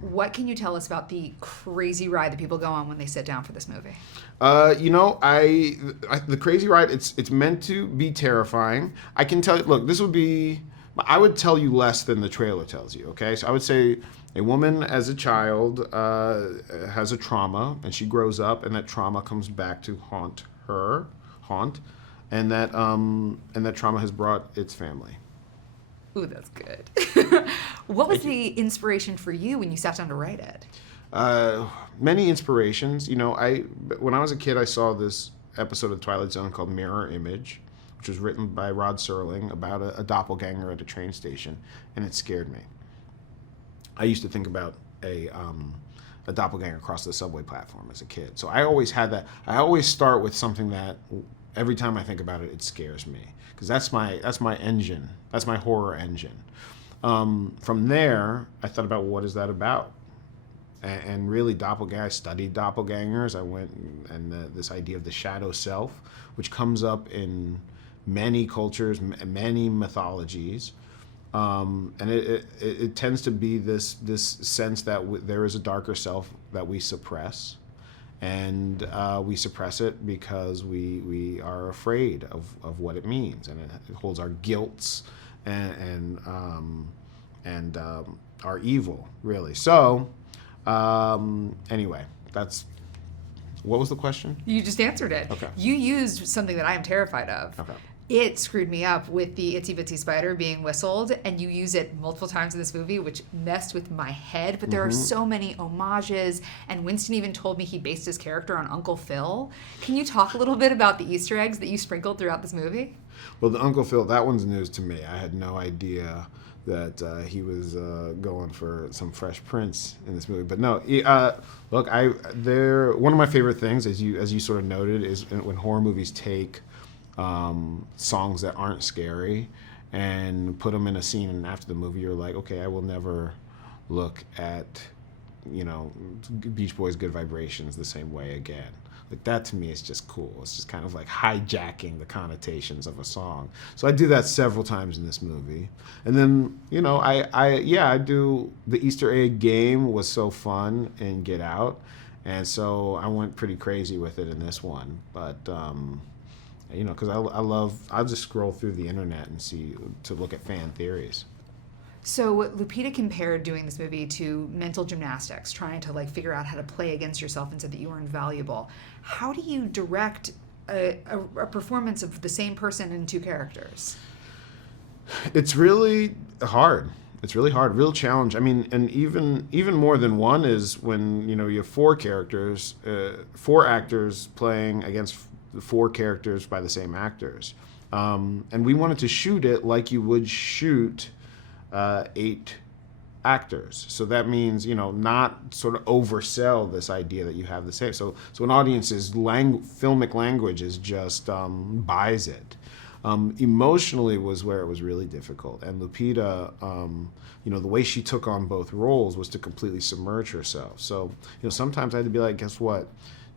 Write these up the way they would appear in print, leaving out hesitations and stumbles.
What can you tell us about the crazy ride that people go on when they sit down for this movie? The crazy ride, it's meant to be terrifying. I can tell you, look, I would tell you less than the trailer tells you, okay? So I would say a woman as a child has a trauma, and she grows up, and that trauma comes back to haunt, and that trauma has brought its family. Ooh, that's good. What was the inspiration for you when you sat down to write it? Many inspirations. When I was a kid, I saw this episode of Twilight Zone called Mirror Image, which was written by Rod Serling about a doppelganger at a train station, and it scared me. I used to think about a doppelganger across the subway platform as a kid. So I always had that. I always start with something that every time I think about it, it scares me, because that's my engine. That's my horror engine. From there, I thought about what is that about, and really I studied doppelgangers. I went and this idea of the shadow self, which comes up in many cultures, many mythologies. And it tends to be this sense that there is a darker self that we suppress, and we suppress it because we are afraid of what it means, and it holds our guilts and our evil, really. So anyway, what was the question? You just answered it. Okay. You used something that I am terrified of. Okay. It screwed me up with the itsy bitsy spider being whistled, and you use it multiple times in this movie, which messed with my head. But there are so many homages, and Winston even told me he based his character on Uncle Phil. Can you talk a little bit about the Easter eggs that you sprinkled throughout this movie? Well, the Uncle Phil, that one's news to me. I had no idea that he was going for some Fresh Prince in this movie. But no, look, one of my favorite things, as you sort of noted, is when horror movies take songs that aren't scary and put them in a scene, and after the movie you're like, okay, I will never look at Beach Boys' Good Vibrations the same way again. Like, that to me is just cool. It's just kind of like hijacking the connotations of a song. So I do that several times in this movie. And then, I do the Easter egg game was so fun in Get Out, and so I went pretty crazy with it in this one. But because I'll just scroll through the internet and to look at fan theories. So Lupita compared doing this movie to mental gymnastics, trying to figure out how to play against yourself and so that you were invaluable. How do you direct a performance of the same person in two characters? It's really hard. It's really hard, real challenge. I mean, and even more than one is when you have four characters, four actors playing against four characters by the same actors, and we wanted to shoot it like you would shoot 8 actors. So that means not sort of oversell this idea that you have the same. So an audience's filmic language is just buys it. Emotionally was where it was really difficult, and Lupita, the way she took on both roles was to completely submerge herself. So sometimes I had to be like, guess what?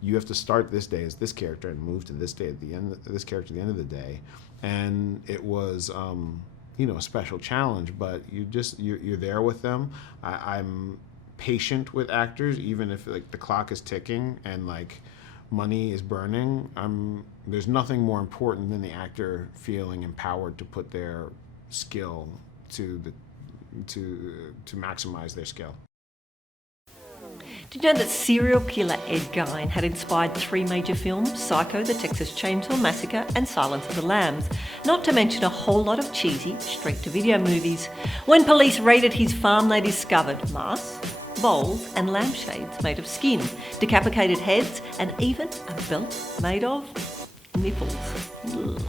You have to start this day as this character and move to this day at the end, this character at the end of the day. And it was, a special challenge, but you're there with them. I'm patient with actors, even if the clock is ticking and money is burning. There's nothing more important than the actor feeling empowered to put their skill to maximize their skill. Did you know that serial killer Ed Gein had inspired 3 major films, Psycho, The Texas Chainsaw Massacre and Silence of the Lambs, not to mention a whole lot of cheesy straight-to-video movies? When police raided his farm, they discovered masks, bowls and lampshades made of skin, decapitated heads and even a belt made of nipples. Ugh.